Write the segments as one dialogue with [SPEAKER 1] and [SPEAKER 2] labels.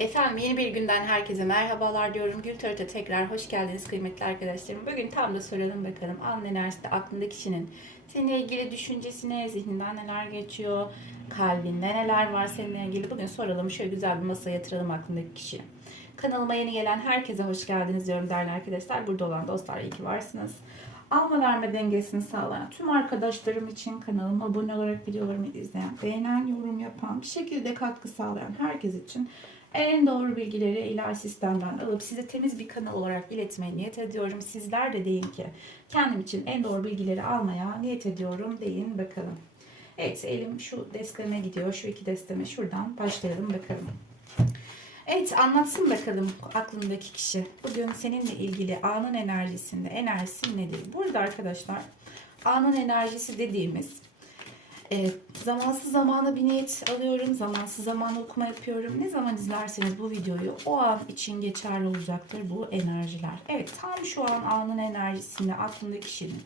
[SPEAKER 1] Efendim yeni bir günden herkese merhabalar diyorum. Gül Tarot'a tekrar hoş geldiniz kıymetli arkadaşlarım. Bugün tam da soralım bakalım an enerjisi aklında kişinin seninle ilgili düşüncesi ne, zihninden neler geçiyor, kalbinde neler var seninle ilgili. Bugün soralım şöyle güzel bir masaya yatıralım aklındaki kişiyi. Kanalıma yeni gelen herkese hoş geldiniz diyorum değerli arkadaşlar. Burada olan dostlar iyi ki varsınız. Alma verme dengesini sağlayan tüm arkadaşlarım için kanalıma abone olarak videolarımı izleyen, beğenen, yorum yapan, bir şekilde katkı sağlayan herkes için en doğru bilgileri ilahi sistemden alıp size temiz bir kanal olarak iletmeye niyet ediyorum. Sizler de deyin ki kendim için en doğru bilgileri almaya niyet ediyorum deyin bakalım. Evet elim şu desteme gidiyor. Şu iki desteme şuradan başlayalım bakalım. Evet anlatsın bakalım aklındaki kişi. Bugün seninle ilgili anın enerjisinde enerjisi nedir? Burada arkadaşlar anın enerjisi dediğimiz e, zamansız zamana bir niyet alıyorum. Zamansız zamana okuma yapıyorum. Ne zaman izlerseniz bu videoyu o an için geçerli olacaktır bu enerjiler. Evet tam şu an anın enerjisinde aklındaki kişinin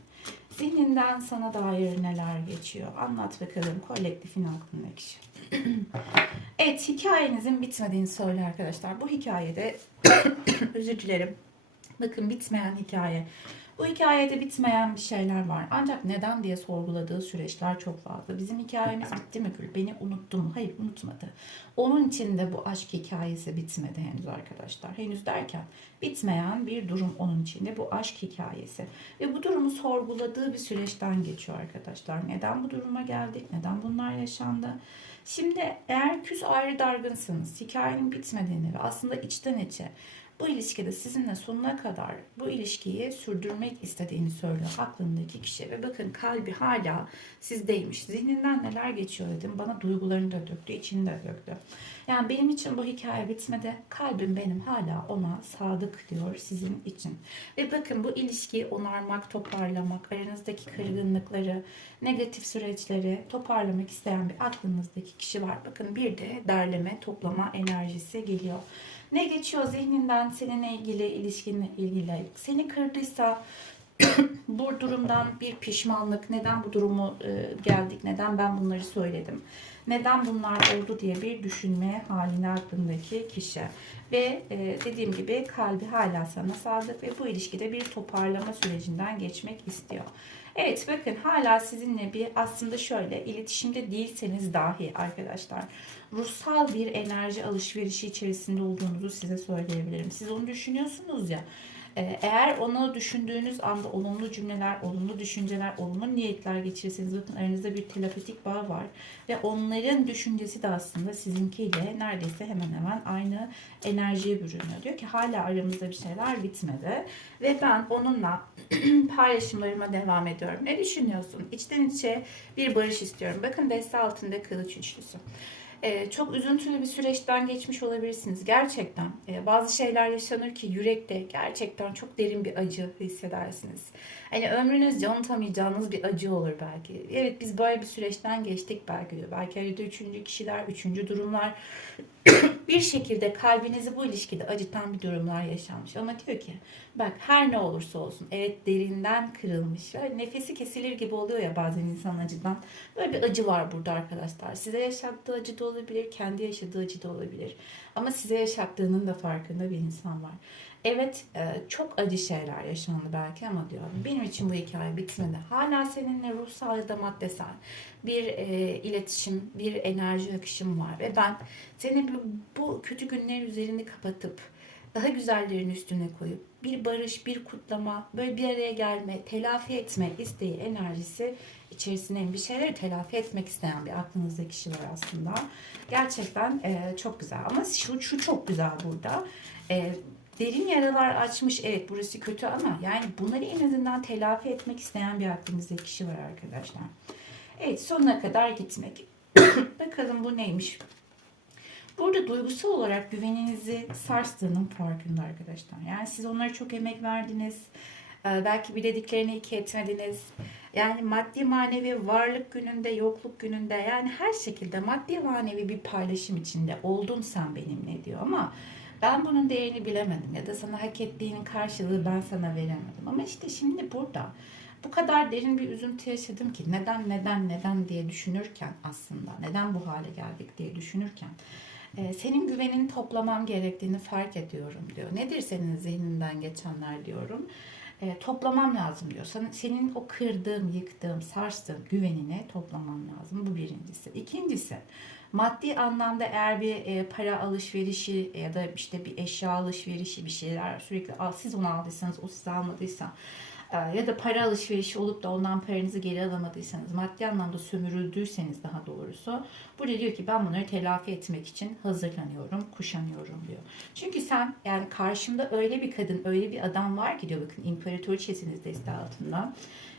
[SPEAKER 1] zihninden sana dair neler geçiyor? Anlat bakalım kolektifin aklındaki kişi. evet hikayenizin bitmediğini söyle arkadaşlar. Bu hikayede özür dilerim. Bakın bitmeyen hikaye. Bu hikayede bitmeyen bir şeyler var. Ancak neden diye sorguladığı süreçler çok fazla. Bizim hikayemiz bitti mi Gül? Beni unuttu mu? Hayır unutmadı. Onun için de bu aşk hikayesi bitmedi henüz arkadaşlar. Henüz derken bitmeyen bir durum onun içinde bu aşk hikayesi. Ve bu durumu sorguladığı bir süreçten geçiyor arkadaşlar. Neden bu duruma geldik? Neden bunlar yaşandı? Şimdi eğer küs ayrı dargınsınız, hikayenin bitmediğini ve aslında içten içe bu ilişkide sizinle sonuna kadar bu ilişkiyi sürdürmek istediğini söylüyor aklındaki kişi. Ve bakın kalbi hala sizdeymiş. Zihninden neler geçiyor dedim. Bana duygularını da döktü, içini de döktü. Yani benim için bu hikaye bitmedi. Kalbim benim hala ona sadık diyor sizin için. Ve bakın bu ilişkiyi onarmak, toparlamak, aranızdaki kırgınlıkları, negatif süreçleri toparlamak isteyen bir aklınızdaki kişi var. Bakın bir de derleme, toplama enerjisi geliyor. Ne geçiyor zihninden seninle ilgili, ilişkinle ilgili? Seni kırdıysa bu durumdan bir pişmanlık, neden bu durumu e, geldik, neden ben bunları söyledim, neden bunlar oldu diye bir düşünme haline aklındaki kişi. Ve e, dediğim gibi kalbi hala sana sadık ve bu ilişkide bir toparlama sürecinden geçmek istiyor. Evet bakın hala sizinle bir aslında şöyle iletişimde değilseniz dahi arkadaşlar ruhsal bir enerji alışverişi içerisinde olduğunuzu size söyleyebilirim. Siz onu düşünüyorsunuz ya eğer onu düşündüğünüz anda olumlu cümleler, olumlu düşünceler, olumlu niyetler geçirirseniz bakın aranızda bir telepatik bağ var. Ve onların düşüncesi de aslında sizinkiyle neredeyse hemen hemen aynı enerjiye bürünüyor. Diyor ki hala aramızda bir şeyler bitmedi. Ve ben onunla paylaşımlarıma devam ediyorum. Ne düşünüyorsun? İçten içe bir barış istiyorum. Bakın deste altında kılıç üçlüsü. Ee, çok üzüntülü bir süreçten geçmiş olabilirsiniz. Gerçekten e, bazı şeyler yaşanır ki yürekte gerçekten çok derin bir acı hissedersiniz. Hani ömrünüzce unutamayacağınız bir acı olur belki. Evet biz böyle bir süreçten geçtik belki diyor. Belki arada üçüncü kişiler, üçüncü durumlar bir şekilde kalbinizi bu ilişkide acıtan bir durumlar yaşanmış. Ama diyor ki bak her ne olursa olsun evet derinden kırılmış. ve nefesi kesilir gibi oluyor ya bazen insan acıdan. Böyle bir acı var burada arkadaşlar. Size yaşattığı acı da olabilir, kendi yaşadığı acı da olabilir. Ama size yaşattığının da farkında bir insan var. Evet e, çok acı şeyler yaşandı belki ama diyor benim için bu hikaye bitmedi. Hala seninle ruhsal ya da maddesel bir e, iletişim, bir enerji akışım var ve ben seni bu, bu kötü günlerin üzerini kapatıp daha güzellerin üstüne koyup bir barış, bir kutlama, böyle bir araya gelme, telafi etme isteği, enerjisi içerisine bir şeyleri telafi etmek isteyen bir aklınızda kişi var aslında. Gerçekten e, çok güzel ama şu, şu çok güzel burada. E, derin yaralar açmış. Evet burası kötü ama yani bunları en azından telafi etmek isteyen bir aklınızda kişi var arkadaşlar. Evet sonuna kadar gitmek. Bakalım bu neymiş? Burada duygusal olarak güveninizi sarstığının farkında arkadaşlar. Yani siz onlara çok emek verdiniz. Ee, belki bir dediklerini iki etmediniz. Yani maddi manevi varlık gününde, yokluk gününde yani her şekilde maddi manevi bir paylaşım içinde oldun sen benimle diyor ama ben bunun değerini bilemedim ya da sana hak ettiğinin karşılığı ben sana veremedim. Ama işte şimdi burada bu kadar derin bir üzüntü yaşadım ki neden neden neden diye düşünürken aslında neden bu hale geldik diye düşünürken E, senin güvenini toplamam gerektiğini fark ediyorum diyor. Nedir senin zihninden geçenler diyorum. E, toplamam lazım diyor. Sen- Senin o kırdığım, yıktığım, sarstığım güvenini toplamam lazım. Bu birincisi. İkincisi maddi anlamda eğer bir e, para alışverişi ya da işte bir eşya alışverişi bir şeyler sürekli siz onu aldıysanız o size almadıysa e, ya da para alışverişi olup da ondan paranızı geri alamadıysanız maddi anlamda sömürüldüyseniz daha doğrusu burada diyor ki ben bunları telafi etmek için hazırlanıyorum, kuşanıyorum diyor. Çünkü sen yani karşımda öyle bir kadın, öyle bir adam var ki diyor bakın imparatoriçesiniz deste altında.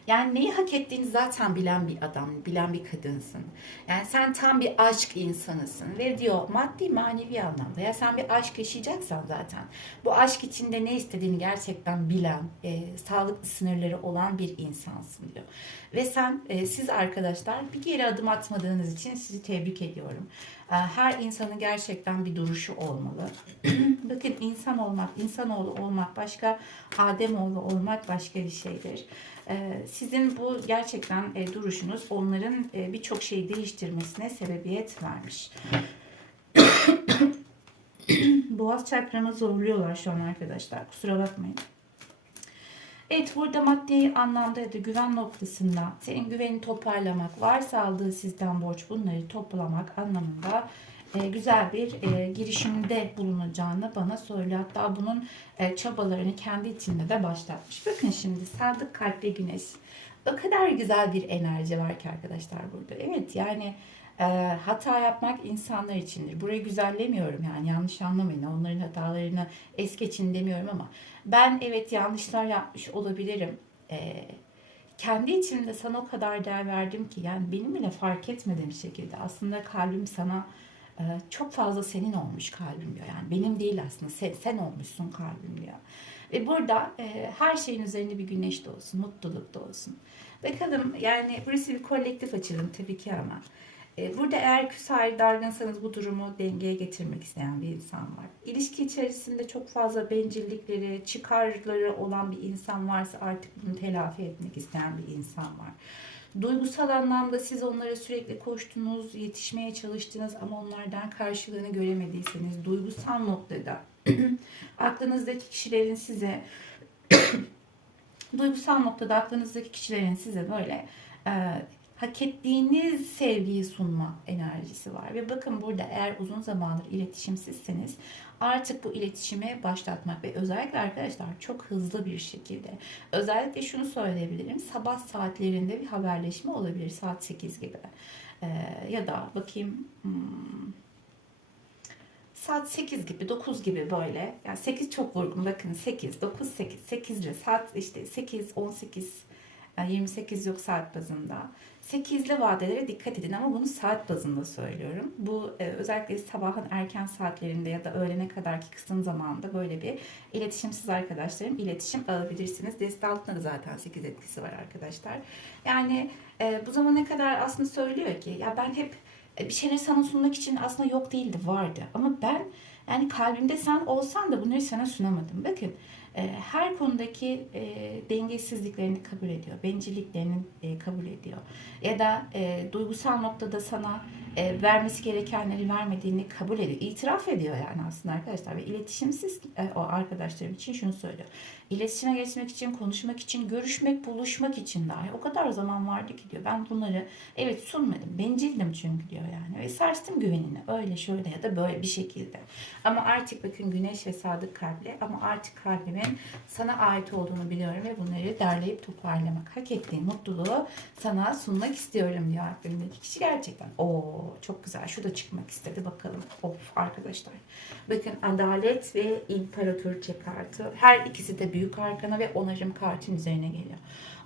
[SPEAKER 1] Yani neyi hak ettiğini zaten bilen bir adam, bilen bir kadınsın. Yani sen tam bir aşk insanısın ve diyor maddi manevi anlamda ya sen bir aşk yaşayacaksan zaten bu aşk içinde ne istediğini gerçekten bilen, e, sağlıklı sınırları olan bir insansın diyor. Ve sen, e, siz arkadaşlar bir geri adım atmadığınız için sizi tebrik ediyorum. E, her insanın gerçekten bir duruşu olmalı. Bakın insan olmak, insanoğlu olmak başka, Ademoğlu olmak başka bir şeydir. E, sizin bu gerçekten e, duruşunuz onların e, birçok şeyi değiştirmesine sebebiyet vermiş. Boğaz çakramı zorluyorlar şu an arkadaşlar. Kusura bakmayın. Evet burada maddi anlamda ya da güven noktasında senin güvenini toparlamak, varsa aldığı sizden borç bunları toplamak anlamında güzel bir e, girişimde bulunacağını bana söylüyor. Hatta bunun e, çabalarını kendi içinde de başlatmış. Bakın şimdi sadık kalpli güneş. O kadar güzel bir enerji var ki arkadaşlar burada. Evet yani e, hata yapmak insanlar içindir. Burayı güzellemiyorum yani yanlış anlamayın. Onların hatalarını es geçin demiyorum ama ben evet yanlışlar yapmış olabilirim. E, kendi içimde sana o kadar değer verdim ki yani benim bile fark etmediğim şekilde aslında kalbim sana e, çok fazla senin olmuş kalbim diyor. Yani benim değil aslında sen, sen olmuşsun kalbim diyor. Ve burada e, her şeyin üzerinde bir güneş de olsun, mutluluk da olsun. Bakalım yani burası bir kolektif açılım tabii ki ama e, burada eğer küs dargınsanız bu durumu dengeye getirmek isteyen bir insan var. İlişki içerisinde çok fazla bencillikleri, çıkarları olan bir insan varsa artık bunu telafi etmek isteyen bir insan var. Duygusal anlamda siz onlara sürekli koştunuz, yetişmeye çalıştınız ama onlardan karşılığını göremediyseniz duygusal noktada aklınızdaki kişilerin size duygusal noktada aklınızdaki kişilerin size böyle e, hak ettiğiniz sevgiyi sunma enerjisi var. Ve bakın burada eğer uzun zamandır iletişimsizseniz artık bu iletişimi başlatmak ve özellikle arkadaşlar çok hızlı bir şekilde özellikle şunu söyleyebilirim sabah saatlerinde bir haberleşme olabilir saat 8 gibi Ee, ya da bakayım hmm, saat 8 gibi 9 gibi böyle yani 8 çok vurgun bakın 8 9 8 8 ile saat işte 8 18 yani 28 yok saat bazında. 8'li vadelere dikkat edin ama bunu saat bazında söylüyorum. Bu e, özellikle sabahın erken saatlerinde ya da öğlene kadarki kısım zamanında böyle bir iletişimsiz arkadaşlarım iletişim alabilirsiniz. Deste altında da zaten 8 etkisi var arkadaşlar. Yani e, bu zamana kadar aslında söylüyor ki ya ben hep e, bir şeyleri sana sunmak için aslında yok değildi vardı. Ama ben yani kalbimde sen olsan da bunları sana sunamadım. Bakın her konudaki e, dengesizliklerini kabul ediyor, bencilliklerini e, kabul ediyor. Ya da e, duygusal noktada sana vermesi gerekenleri vermediğini kabul ediyor, itiraf ediyor yani aslında arkadaşlar. Ve iletişimsiz o arkadaşlarım için şunu söylüyor. İletişime geçmek için, konuşmak için, görüşmek, buluşmak için dahi o kadar zaman vardı ki diyor. Ben bunları evet sunmadım, bencildim çünkü diyor yani. Ve sarstım güvenini öyle şöyle ya da böyle bir şekilde. Ama artık bakın güneş ve sadık kalpli ama artık kalbimin sana ait olduğunu biliyorum ve bunları derleyip toparlamak, hak ettiğin mutluluğu sana sunmak istiyorum diyor aklımdaki kişi gerçekten. Oo çok güzel. Şu da çıkmak istedi bakalım. Of arkadaşlar. Bakın adalet ve imparatoriçe kartı. Her ikisi de büyük arkana ve onarım kartın üzerine geliyor.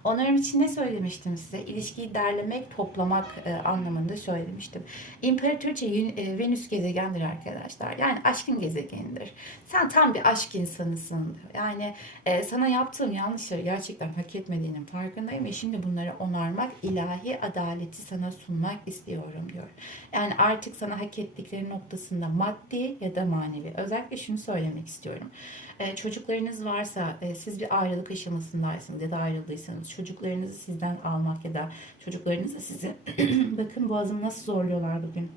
[SPEAKER 1] Onarım için ne söylemiştim size? İlişkiyi derlemek, toplamak e, anlamında söylemiştim. İmparatoriçe Yun- e, Venüs gezegendir arkadaşlar. Yani aşkın gezegenidir. Sen tam bir aşk insanısın. Yani e, sana yaptığım yanlışları gerçekten hak etmediğinin farkındayım ve şimdi bunları onarmak, ilahi adaleti sana sunmak istiyorum diyor. Yani artık sana hak ettikleri noktasında maddi ya da manevi. Özellikle şunu söylemek istiyorum. E, çocuklarınız varsa, e, siz bir ayrılık aşamasındaysınız ya da ayrıldıysanız çocuklarınızı sizden almak ya da çocuklarınızı sizi bakın boğazımı nasıl zorluyorlar bugün.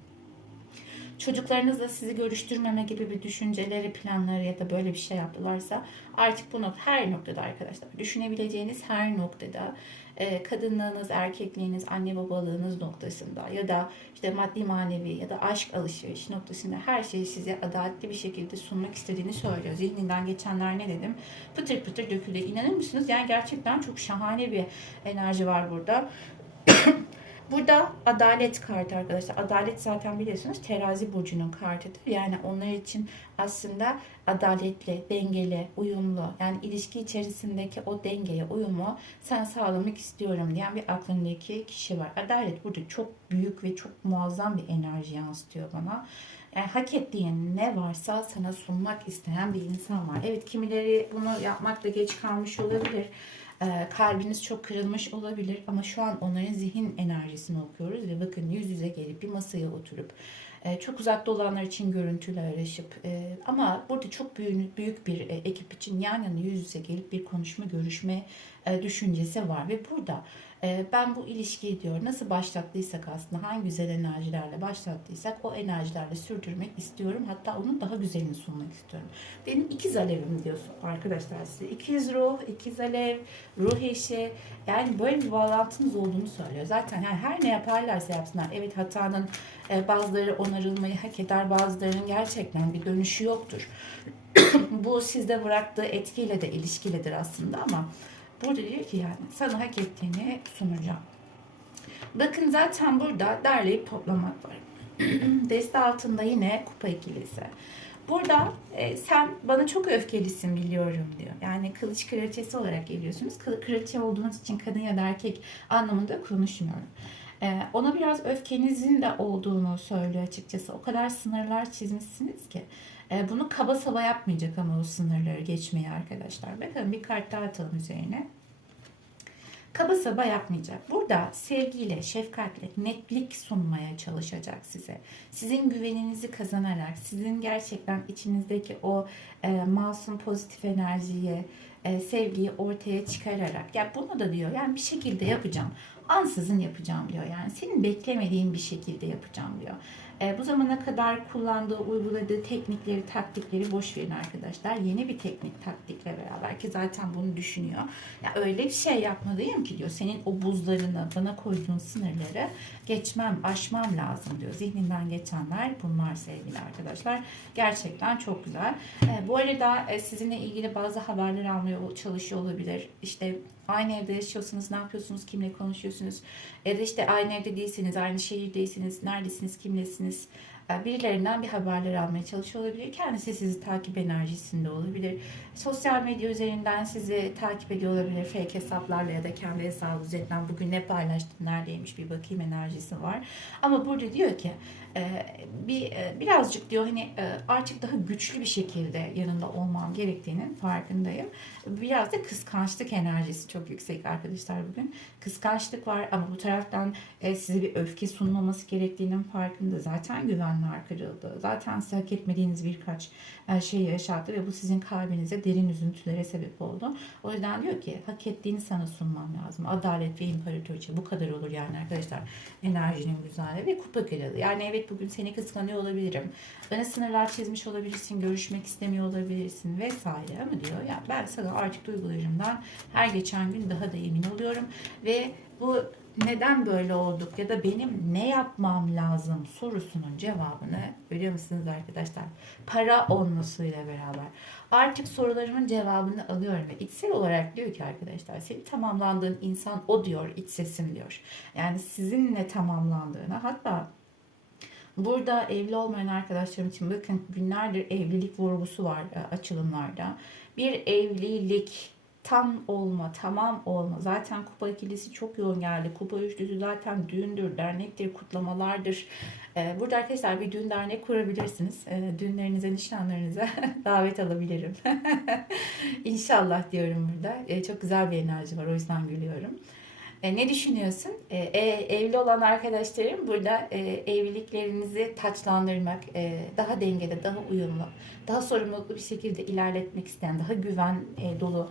[SPEAKER 1] çocuklarınızla sizi görüştürmeme gibi bir düşünceleri, planları ya da böyle bir şey yaptılarsa artık bunu her noktada arkadaşlar düşünebileceğiniz her noktada e, kadınlığınız, erkekliğiniz, anne babalığınız noktasında ya da işte maddi manevi ya da aşk alışveriş noktasında her şeyi size adaletli bir şekilde sunmak istediğini söylüyor. Zihninden geçenler ne dedim? Pıtır pıtır dökülüyor. İnanır mısınız? Yani gerçekten çok şahane bir enerji var burada. Burada adalet kartı arkadaşlar. Adalet zaten biliyorsunuz terazi burcunun kartıdır. Yani onlar için aslında adaletli, dengeli, uyumlu yani ilişki içerisindeki o dengeye, uyumu sen sağlamak istiyorum diyen bir aklındaki kişi var. Adalet burada çok büyük ve çok muazzam bir enerji yansıtıyor bana. Yani hak ettiğin ne varsa sana sunmak isteyen bir insan var. Evet kimileri bunu yapmakta geç kalmış olabilir. Ee, kalbiniz çok kırılmış olabilir ama şu an onların zihin enerjisini okuyoruz ve bakın yüz yüze gelip bir masaya oturup e, çok uzakta olanlar için görüntülü araşıp e, ama burada çok büyük, büyük bir e, ekip için yan yana yüz yüze gelip bir konuşma, görüşme düşüncesi var ve burada ben bu ilişkiyi diyor nasıl başlattıysak aslında hangi güzel enerjilerle başlattıysak o enerjilerle sürdürmek istiyorum. Hatta onun daha güzelini sunmak istiyorum. Benim ikiz alevim diyorsun arkadaşlar size. İkiz ruh, ikiz alev, ruh eşi. Yani böyle bir bağlantınız olduğunu söylüyor. Zaten yani her ne yaparlarsa yapsınlar. Evet hatanın e, bazıları onarılmayı hak eder. Bazılarının gerçekten bir dönüşü yoktur. bu sizde bıraktığı etkiyle de ilişkilidir aslında ama burada diyor ki yani sana hak ettiğini sunacağım. Bakın zaten burada derleyip toplamak var. Deste altında yine kupa ikilisi. Burada e, sen bana çok öfkelisin biliyorum diyor. Yani kılıç kraliçesi olarak geliyorsunuz. Kıl- Kraliçe olduğunuz için kadın ya da erkek anlamında konuşmuyorum. E, ona biraz öfkenizin de olduğunu söylüyor açıkçası. O kadar sınırlar çizmişsiniz ki. E, bunu kaba saba yapmayacak ama o sınırları geçmeyi arkadaşlar. Bakalım bir kart daha atalım üzerine kaba saba yapmayacak. Burada sevgiyle, şefkatle, netlik sunmaya çalışacak size. Sizin güveninizi kazanarak, sizin gerçekten içinizdeki o e, masum pozitif enerjiyi, e, sevgiyi ortaya çıkararak. Ya bunu da diyor yani bir şekilde yapacağım. Ansızın yapacağım diyor. Yani senin beklemediğin bir şekilde yapacağım diyor. E, bu zamana kadar kullandığı, uyguladığı teknikleri, taktikleri boş verin arkadaşlar. Yeni bir teknik, taktikle beraber ki zaten bunu düşünüyor. Ya öyle bir şey yapmalıyım ki diyor. Senin o buzlarını, bana koyduğun sınırları geçmem, aşmam lazım diyor. Zihninden geçenler bunlar sevgili arkadaşlar. Gerçekten çok güzel. E, bu arada e, sizinle ilgili bazı haberler almaya çalışıyor olabilir. İşte aynı evde yaşıyorsunuz, ne yapıyorsunuz, kimle konuşuyorsunuz? Ya da işte aynı evde değilsiniz, aynı şehirdeysiniz, neredesiniz, kimlesiniz? E, Birilerinden bir haberler almaya çalışıyor olabilir. Kendisi sizi takip enerjisinde olabilir. Sosyal medya üzerinden sizi takip ediyor olabilir. Fake hesaplarla ya da kendi hesabı üzerinden bugün ne paylaştın, neredeymiş bir bakayım enerjisi var. Ama burada diyor ki e, bir e, birazcık diyor hani artık daha güçlü bir şekilde yanında olmam gerektiğinin farkındayım. Biraz da kıskançlık enerjisi çok yüksek arkadaşlar bugün. Kıskançlık var ama bu taraftan size bir öfke sunmaması gerektiğinin farkında. Zaten güvenler kırıldı. Zaten size hak etmediğiniz birkaç şey yaşattı ve bu sizin kalbinize derin üzüntülere sebep oldu. O yüzden diyor ki hak ettiğini sana sunmam lazım. Adalet ve imparatorça bu kadar olur yani arkadaşlar. Enerjinin güzelliği ve kupa kralı. Yani evet bugün seni kıskanıyor olabilirim. Bana sınırlar çizmiş olabilirsin, görüşmek istemiyor olabilirsin vesaire ama diyor ya ben sana artık duygularımdan her geçen gün daha da emin oluyorum ve bu neden böyle olduk ya da benim ne yapmam lazım sorusunun cevabını görüyor musunuz arkadaşlar? Para olmasıyla beraber. Artık sorularımın cevabını alıyorum ve içsel olarak diyor ki arkadaşlar senin tamamlandığın insan o diyor iç sesim diyor. Yani sizinle tamamlandığını hatta Burada evli olmayan arkadaşlarım için bakın günlerdir evlilik vurgusu var e, açılımlarda. Bir evlilik tam olma, tamam olma. Zaten kupa ikilisi çok yoğun geldi. Kupa üçlüsü zaten düğündür, dernektir, kutlamalardır. Ee, Burada arkadaşlar bir düğün dernek kurabilirsiniz. Ee, Düğünlerinize, nişanlarınıza davet alabilirim. İnşallah diyorum burada. Ee, Çok güzel bir enerji var o yüzden gülüyorum. E, ne düşünüyorsun? E, evli olan arkadaşlarım burada e, evliliklerinizi taçlandırmak, e, daha dengede, daha uyumlu, daha sorumluluklu bir şekilde ilerletmek isteyen, daha güven dolu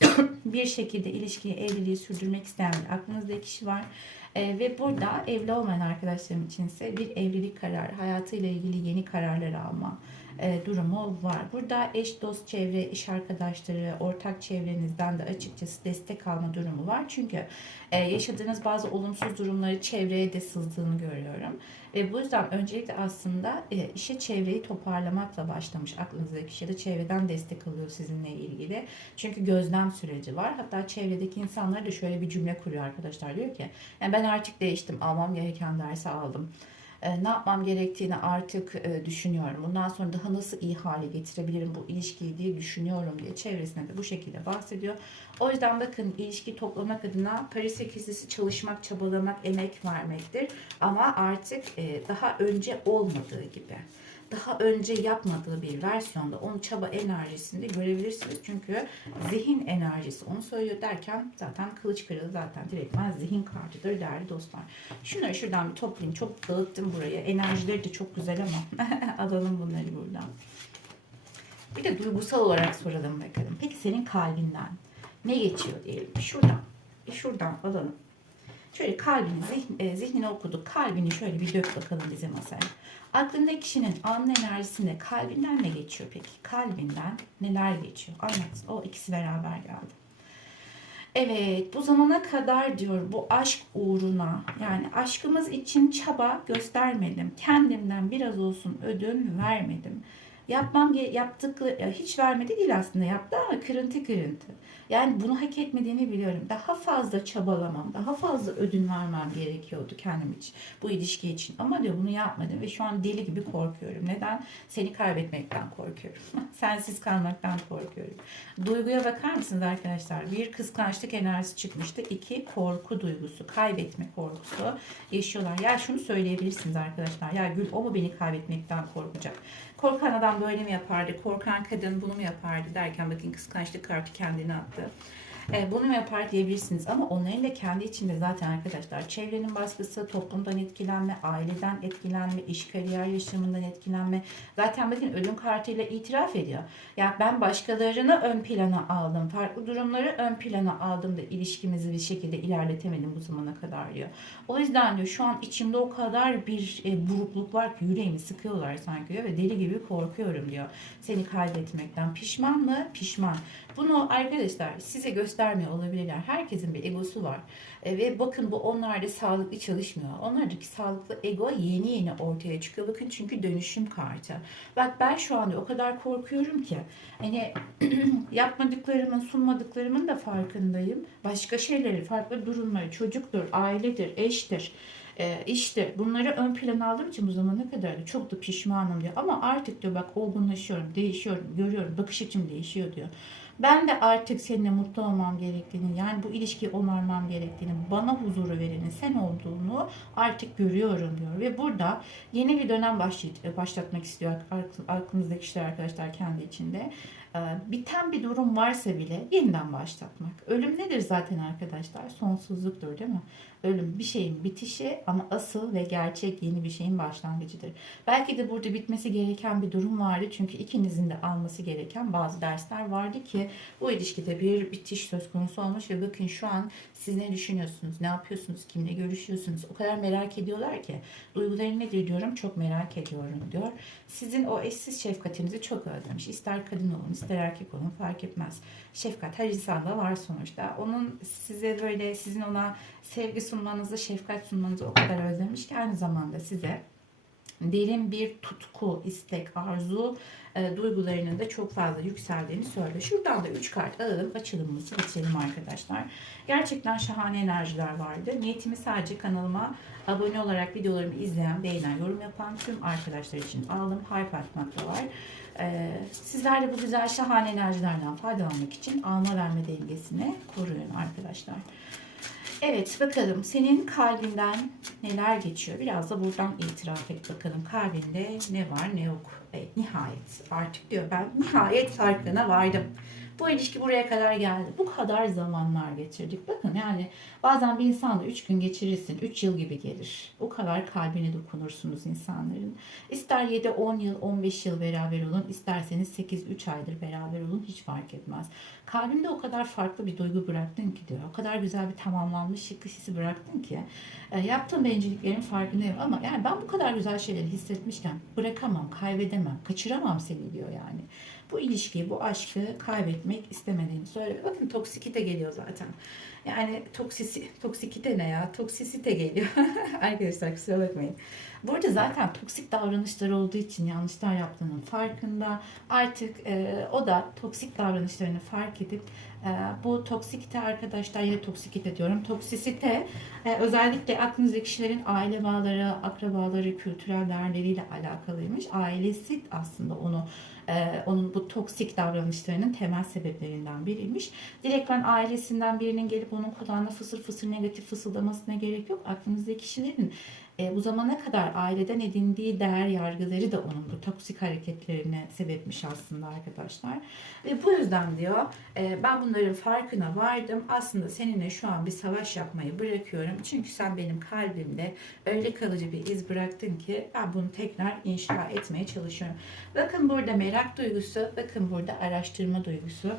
[SPEAKER 1] bir şekilde ilişkiyi, evliliği sürdürmek isteyen aklınızda kişi var. E, ve burada evli olmayan arkadaşlarım için ise bir evlilik kararı, hayatıyla ilgili yeni kararlar alma e, durumu var. Burada eş, dost, çevre, iş arkadaşları, ortak çevrenizden de açıkçası destek alma durumu var. Çünkü e, yaşadığınız bazı olumsuz durumları çevreye de sızdığını görüyorum. Ve bu yüzden öncelikle aslında e, işe çevreyi toparlamakla başlamış aklınızdaki kişi ya çevreden destek alıyor sizinle ilgili. Çünkü gözlem süreci var. Hatta çevredeki insanlar da şöyle bir cümle kuruyor arkadaşlar. Diyor ki ben artık değiştim. Almam gereken dersi aldım. E, ne yapmam gerektiğini artık e, düşünüyorum. Bundan sonra daha nasıl iyi hale getirebilirim bu ilişkiyi diye düşünüyorum diye çevresine de bu şekilde bahsediyor. O yüzden bakın ilişki toplamak adına Paris ikizlisi çalışmak, çabalamak, emek vermektir. Ama artık e, daha önce olmadığı gibi daha önce yapmadığı bir versiyonda onu çaba enerjisinde görebilirsiniz. Çünkü zihin enerjisi onu söylüyor derken zaten kılıç kralı zaten direktmen zihin kartıdır değerli dostlar. Şunları şuradan bir toplayayım. Çok dağıttım buraya. Enerjileri de çok güzel ama alalım bunları buradan. Bir de duygusal olarak soralım bakalım. Peki senin kalbinden ne geçiyor diyelim. Şuradan. Şuradan alalım. Şöyle kalbini, zihn, e, zihnini okuduk. Kalbini şöyle bir dök bakalım bize masaya. Aklındaki kişinin an enerjisinde kalbinden ne geçiyor peki? Kalbinden neler geçiyor? Anlatsın. O ikisi beraber geldi. Evet bu zamana kadar diyor bu aşk uğruna yani aşkımız için çaba göstermedim. Kendimden biraz olsun ödün vermedim. Yapmam yaptıkları hiç vermedi değil aslında yaptı ama kırıntı kırıntı. Yani bunu hak etmediğini biliyorum. Daha fazla çabalamam, daha fazla ödün vermem gerekiyordu kendim için, bu ilişki için. Ama diyor bunu yapmadım ve şu an deli gibi korkuyorum. Neden? Seni kaybetmekten korkuyorum. Sensiz kalmaktan korkuyorum. Duyguya bakar mısınız arkadaşlar? Bir kıskançlık enerjisi çıkmıştı. İki korku duygusu, kaybetme korkusu yaşıyorlar. Ya şunu söyleyebilirsiniz arkadaşlar. Ya Gül o mu beni kaybetmekten korkacak? Korkan adam böyle mi yapardı? Korkan kadın bunu mu yapardı derken bakın kıskançlık kartı kendini attı. E, bunu yapar diyebilirsiniz ama onların da kendi içinde zaten arkadaşlar çevrenin baskısı, toplumdan etkilenme, aileden etkilenme, iş kariyer yaşamından etkilenme. Zaten bakın ölüm kartıyla itiraf ediyor. Ya ben başkalarını ön plana aldım, farklı durumları ön plana aldım da ilişkimizi bir şekilde ilerletemedim bu zamana kadar diyor. O yüzden diyor şu an içimde o kadar bir e, burukluk var ki yüreğimi sıkıyorlar sanki diyor ve deli gibi korkuyorum diyor. Seni kaybetmekten pişman mı? Pişman. Bunu arkadaşlar size göstermiyor olabilirler. Herkesin bir egosu var. E, ve bakın bu onlarda sağlıklı çalışmıyor. Onlardaki sağlıklı ego yeni yeni ortaya çıkıyor. Bakın çünkü dönüşüm kartı. Bak ben şu anda o kadar korkuyorum ki. Hani yapmadıklarımın, sunmadıklarımın da farkındayım. Başka şeyleri, farklı durumları, çocuktur, ailedir, eştir e, işte bunları ön plana aldığım için bu zamana kadar da çok da pişmanım diyor. Ama artık diyor bak olgunlaşıyorum, değişiyorum, görüyorum, bakış açım değişiyor diyor. Ben de artık seninle mutlu olmam gerektiğini, yani bu ilişkiyi onarmam gerektiğini, bana huzuru verenin sen olduğunu artık görüyorum diyor. Ve burada yeni bir dönem başlatmak istiyor aklınızdaki kişiler arkadaşlar kendi içinde. Ee, biten bir durum varsa bile yeniden başlatmak. Ölüm nedir zaten arkadaşlar? Sonsuzluktur değil mi? Ölüm bir şeyin bitişi ama asıl ve gerçek yeni bir şeyin başlangıcıdır. Belki de burada bitmesi gereken bir durum vardı. Çünkü ikinizin de alması gereken bazı dersler vardı ki bu ilişkide bir bitiş söz konusu olmuş ve bakın şu an siz ne düşünüyorsunuz, ne yapıyorsunuz, kimle görüşüyorsunuz o kadar merak ediyorlar ki duyguları nedir diyorum çok merak ediyorum diyor. Sizin o eşsiz şefkatinizi çok özlemiş. İster kadın olun, ister erkek olun fark etmez. Şefkat her insanda var sonuçta. Onun size böyle sizin ona sevgi sunmanızı, şefkat sunmanızı o kadar özlemiş ki aynı zamanda size derin bir tutku, istek, arzu e, duygularının da çok fazla yükseldiğini söylüyor. Şuradan da 3 kart alalım, açılımımızı bitirelim arkadaşlar. Gerçekten şahane enerjiler vardı. Niyetimi sadece kanalıma abone olarak videolarımı izleyen, beğenen, yorum yapan tüm arkadaşlar için aldım. Hype atmak da var. Ee, sizler de bu güzel şahane enerjilerden faydalanmak için alma verme dengesini koruyun arkadaşlar. Evet bakalım senin kalbinden neler geçiyor? Biraz da buradan itiraf et bakalım. Kalbinde ne var ne yok. Evet, nihayet artık diyor ben nihayet farkına vardım. Bu ilişki buraya kadar geldi. Bu kadar zamanlar geçirdik. Bakın yani bazen bir insanla 3 gün geçirirsin. 3 yıl gibi gelir. O kadar kalbine dokunursunuz insanların. İster 7, 10 yıl, 15 yıl beraber olun. isterseniz 8, 3 aydır beraber olun. Hiç fark etmez. Kalbimde o kadar farklı bir duygu bıraktın ki diyor. O kadar güzel bir tamamlanmışlık hissi bıraktın ki. E, yaptığım bencilliklerin farkındayım ama yani ben bu kadar güzel şeyleri hissetmişken bırakamam, kaybedemem, kaçıramam seni diyor yani. Bu ilişkiyi, bu aşkı kaybetmek istemediğini söylüyor. Bakın toksikite geliyor zaten. Yani toksisi, toksikite ne ya? Toksisite geliyor. Arkadaşlar kusura bakmayın. Burada zaten toksik davranışları olduğu için yanlışlar yaptığının farkında. Artık e, o da toksik davranışlarını fark edip e, bu toksikite arkadaşlar ya toksikite diyorum. Toksisite e, özellikle aklınızdaki kişilerin aile bağları, akrabaları, kültürel değerleriyle alakalıymış. Ailesi aslında onu e, onun bu toksik davranışlarının temel sebeplerinden biriymiş. Direktmen ailesinden birinin gelip onun kulağına fısır fısır negatif fısıldamasına gerek yok. Aklınızdaki kişilerin e, bu zamana kadar aileden edindiği değer yargıları da onun bu toksik hareketlerine sebepmiş aslında arkadaşlar. Ve bu yüzden diyor e, ben bunların farkına vardım. Aslında seninle şu an bir savaş yapmayı bırakıyorum. Çünkü sen benim kalbimde öyle kalıcı bir iz bıraktın ki ben bunu tekrar inşa etmeye çalışıyorum. Bakın burada merak duygusu, bakın burada araştırma duygusu.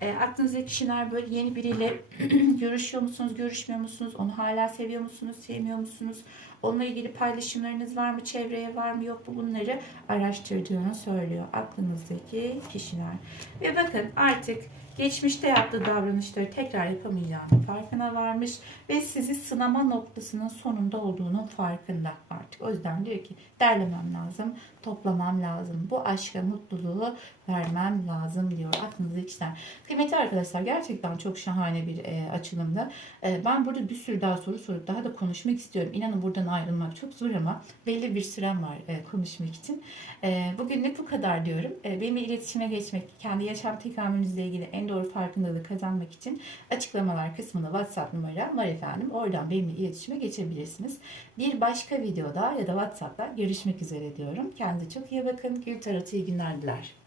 [SPEAKER 1] E, aklınızdaki kişiler böyle yeni biriyle görüşüyor musunuz, görüşmüyor musunuz? Onu hala seviyor musunuz, sevmiyor musunuz? Onunla ilgili paylaşımlarınız var mı, çevreye var mı yok mu bunları araştırdığını söylüyor aklınızdaki kişiler. Ve bakın artık geçmişte yaptığı davranışları tekrar yapamayacağının farkına varmış ve sizi sınama noktasının sonunda olduğunun farkında artık. O yüzden diyor ki derlemem lazım, toplamam lazım. Bu aşka mutluluğu vermem lazım diyor aklınızdaki kişiler. Kıymetli arkadaşlar gerçekten çok şahane bir e, açılımdı. E, ben burada bir sürü daha soru sorup daha da konuşmak istiyorum. İnanın buradan ayrılmak çok zor ama belli bir sürem var e, konuşmak için. E, bugünlük bu kadar diyorum. E, benimle iletişime geçmek, kendi yaşam tekamülünüzle ilgili en doğru farkındalığı kazanmak için açıklamalar kısmında WhatsApp numara var efendim. Oradan benimle iletişime geçebilirsiniz. Bir başka videoda ya da WhatsApp'ta görüşmek üzere diyorum. Kendinize çok iyi bakın. Gül Tarot'u iyi günler diler.